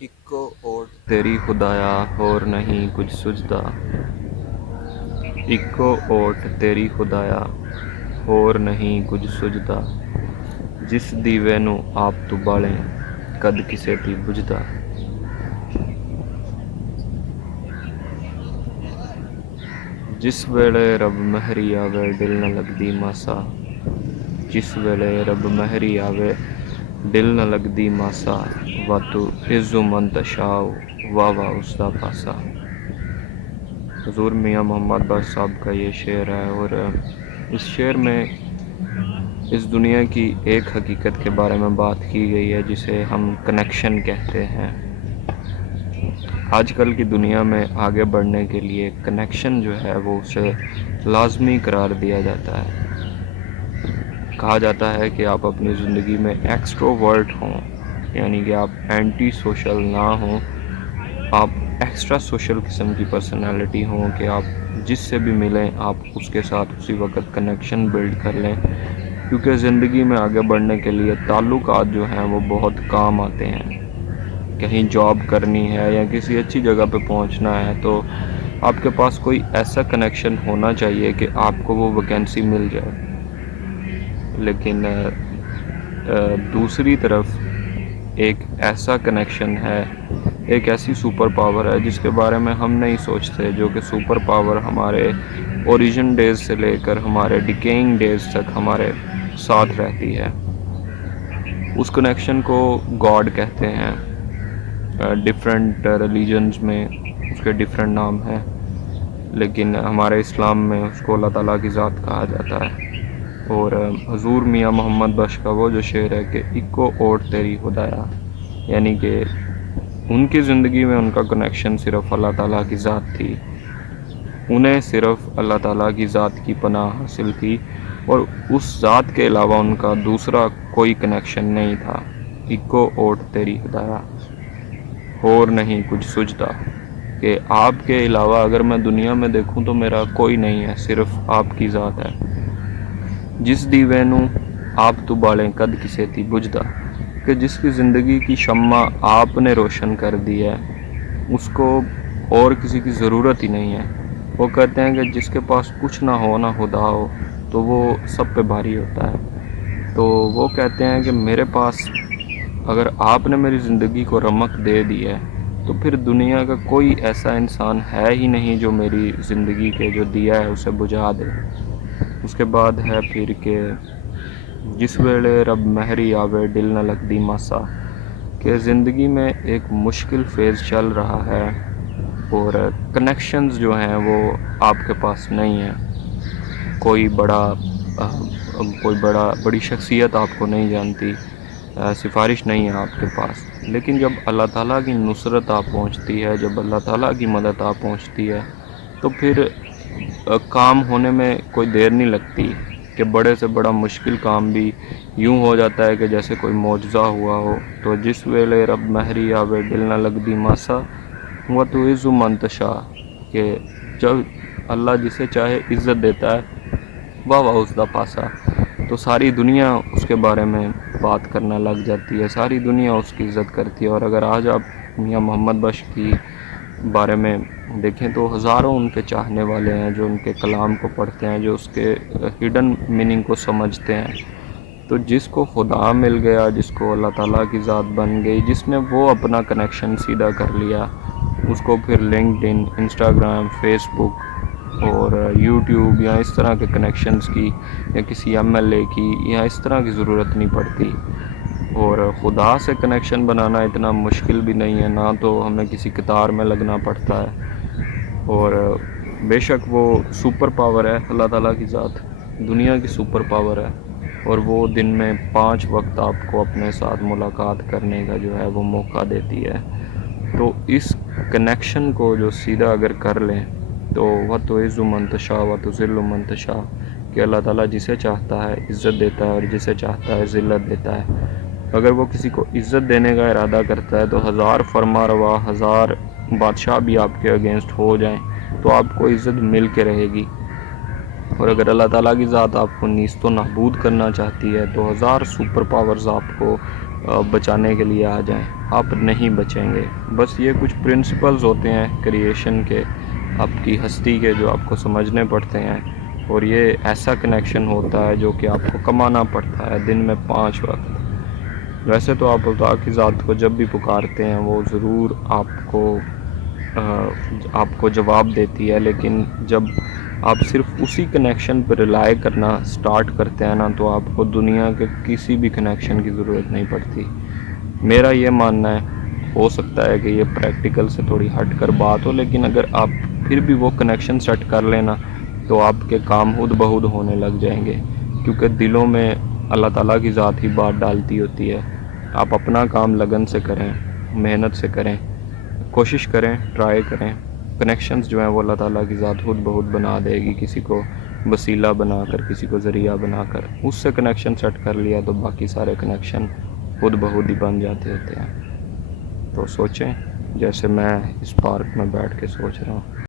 اکو اوٹ تیری خدایا ہور نہیں کچھ سجدا، اکو اوٹ تیری خدایا ہور نہیں کچھ سجدا، جس دیوے نوں آپ تو بالیں کد کسے تی بجھدا۔ جس ویلے رب مہری آوے دل نہ لگدی ماسا، جس ویلے رب مہری آوے دل نہ لگدی ماسا، وَتُ عِزُّ مَن تَشَاءُ واہ واہ اس دا پاسا۔ حضور میاں محمد بخش صاحب کا یہ شعر ہے، اور اس شعر میں اس دنیا کی ایک حقیقت کے بارے میں بات کی گئی ہے جسے ہم کنیکشن کہتے ہیں۔ آج کل کی دنیا میں آگے بڑھنے کے لیے کنیکشن جو ہے وہ اسے لازمی قرار دیا جاتا ہے۔ کہا جاتا ہے کہ آپ اپنی زندگی میں ایکسٹروورٹ ہوں، یعنی کہ آپ اینٹی سوشل نہ ہوں، آپ ایکسٹرا سوشل قسم کی پرسنالٹی ہوں کہ آپ جس سے بھی ملیں آپ اس کے ساتھ اسی وقت کنیکشن بلڈ کر لیں، کیونکہ زندگی میں آگے بڑھنے کے لیے تعلقات جو ہیں وہ بہت کام آتے ہیں۔ کہیں جاب کرنی ہے یا کسی اچھی جگہ پہ پہنچنا ہے تو آپ کے پاس کوئی ایسا کنیکشن ہونا چاہیے کہ آپ کو وہ ویکینسی مل جائے۔ لیکن دوسری طرف ایک ایسا کنیکشن ہے، ایک ایسی سپر پاور ہے جس کے بارے میں ہم نہیں سوچتے، جو کہ سپر پاور ہمارے اوریجن ڈیز سے لے کر ہمارے ڈیکیئنگ ڈیز تک ہمارے ساتھ رہتی ہے۔ اس کنیکشن کو گاڈ کہتے ہیں۔ ڈیفرنٹ ریلیجنز میں اس کے ڈیفرنٹ نام ہیں، لیکن ہمارے اسلام میں اس کو اللہ تعالیٰ کی ذات کہا جاتا ہے۔ اور حضور میاں محمد بخش کا وہ جو شعر ہے کہ اکو اوٹ تیری خدایا، یعنی کہ ان کی زندگی میں ان کا کنیکشن صرف اللہ تعالیٰ کی ذات تھی، انہیں صرف اللہ تعالیٰ کی ذات کی پناہ حاصل تھی، اور اس ذات کے علاوہ ان کا دوسرا کوئی کنیکشن نہیں تھا۔ اکو اوٹ تیری خدایا اور نہیں کچھ سجدا، کہ آپ کے علاوہ اگر میں دنیا میں دیکھوں تو میرا کوئی نہیں ہے، صرف آپ کی ذات ہے۔ جس دیوے نوں آپ تو بالیں کد کسے تی بجھدا، کہ جس کی زندگی کی شمع آپ نے روشن کر دی ہے اس کو اور کسی کی ضرورت ہی نہیں ہے۔ وہ کہتے ہیں کہ جس کے پاس کچھ نہ ہو نہ خدا ہو تو وہ سب پہ بھاری ہوتا ہے۔ تو وہ کہتے ہیں کہ میرے پاس اگر آپ نے میری زندگی کو رمق دے دی ہے تو پھر دنیا کا کوئی ایسا انسان ہے ہی نہیں جو میری زندگی کے جو دیا ہے اسے بجھا دے۔ اس کے بعد ہے پھر کہ جس ویلے رب مہری آوے دل نہ لگدی ماسا، کہ زندگی میں ایک مشکل فیز چل رہا ہے اور کنیکشنز جو ہیں وہ آپ کے پاس نہیں ہیں، کوئی بڑی شخصیت آپ کو نہیں جانتی، سفارش نہیں ہے آپ کے پاس۔ لیکن جب اللہ تعالیٰ کی نصرت آپ پہنچتی ہے، جب اللہ تعالیٰ کی مدد آپ پہنچتی ہے تو پھر کام ہونے میں کوئی دیر نہیں لگتی، کہ بڑے سے بڑا مشکل کام بھی یوں ہو جاتا ہے کہ جیسے کوئی معجزہ ہوا ہو۔ تو جس ویلے رب مہری آوے دل نہ لگدی ماسا، وَتُ عِزُّ مَن تَشَاءُ، کہ جب اللہ جسے چاہے عزت دیتا ہے واہ واہ اس دا پاسا، تو ساری دنیا اس کے بارے میں بات کرنا لگ جاتی ہے، ساری دنیا اس کی عزت کرتی ہے۔ اور اگر آج آپ میاں محمد بخش کی بارے میں دیکھیں تو ہزاروں ان کے چاہنے والے ہیں جو ان کے کلام کو پڑھتے ہیں، جو اس کے ہڈن میننگ کو سمجھتے ہیں۔ تو جس کو خدا مل گیا، جس کو اللہ تعالیٰ کی ذات بن گئی، جس نے وہ اپنا کنیکشن سیدھا کر لیا، اس کو پھر لنکڈ ان، انسٹاگرام، فیس بک اور یوٹیوب یا اس طرح کے کنیکشنز کی یا کسی ایم ایل اے کی یا اس طرح کی ضرورت نہیں پڑتی۔ اور خدا سے کنیکشن بنانا اتنا مشکل بھی نہیں ہے، نہ تو ہمیں کسی قطار میں لگنا پڑتا ہے۔ اور بے شک وہ سپر پاور ہے، اللہ تعالیٰ کی ذات دنیا کی سپر پاور ہے، اور وہ دن میں 5 وقت آپ کو اپنے ساتھ ملاقات کرنے کا جو ہے وہ موقع دیتی ہے۔ تو اس کنیکشن کو جو سیدھا اگر کر لیں تو وَتُعِزُّ مَن تَشَاءُ وَتُذِلُّ مَن تَشَاءُ، کہ اللہ تعالیٰ جسے چاہتا ہے عزت دیتا ہے اور جسے چاہتا ہے ذلت دیتا ہے۔ اگر وہ کسی کو عزت دینے کا ارادہ کرتا ہے تو 1000 فرما روا، 1000 بادشاہ بھی آپ کے اگینسٹ ہو جائیں تو آپ کو عزت مل کے رہے گی۔ اور اگر اللہ تعالیٰ کی ذات آپ کو نیست و نابود کرنا چاہتی ہے تو 1000 سپر پاورز آپ کو بچانے کے لیے آ جائیں، آپ نہیں بچیں گے۔ بس یہ کچھ پرنسپلز ہوتے ہیں کریشن کے، آپ کی ہستی کے، جو آپ کو سمجھنے پڑتے ہیں، اور یہ ایسا کنیکشن ہوتا ہے جو کہ آپ کو کمانا پڑتا ہے دن میں 5 وقت۔ ویسے تو آپ خدا کی ذات کو جب بھی پکارتے ہیں وہ ضرور آپ کو جواب دیتی ہے، لیکن جب آپ صرف اسی کنیکشن پر ریلائی کرنا سٹارٹ کرتے ہیں نا، تو آپ کو دنیا کے کسی بھی کنیکشن کی ضرورت نہیں پڑتی۔ میرا یہ ماننا ہے، ہو سکتا ہے کہ یہ پریکٹیکل سے تھوڑی ہٹ کر بات ہو، لیکن اگر آپ پھر بھی وہ کنیکشن سیٹ کر لینا تو آپ کے کام خود بخود ہونے لگ جائیں گے، کیونکہ دلوں میں اللہ تعالیٰ کی ذات ہی بات ڈالتی ہوتی ہے۔ آپ اپنا کام لگن سے کریں، محنت سے کریں، کوشش کریں، ٹرائی کریں، کنیکشنز جو ہیں وہ اللہ تعالیٰ کی ذات خود بخود بنا دے گی، کسی کو وسیلہ بنا کر، کسی کو ذریعہ بنا کر۔ اس سے کنیکشن سیٹ کر لیا تو باقی سارے کنیکشن خود بخود ہی بن جاتے ہوتے ہیں۔ تو سوچیں، جیسے میں اس پارک میں بیٹھ کے سوچ رہا ہوں۔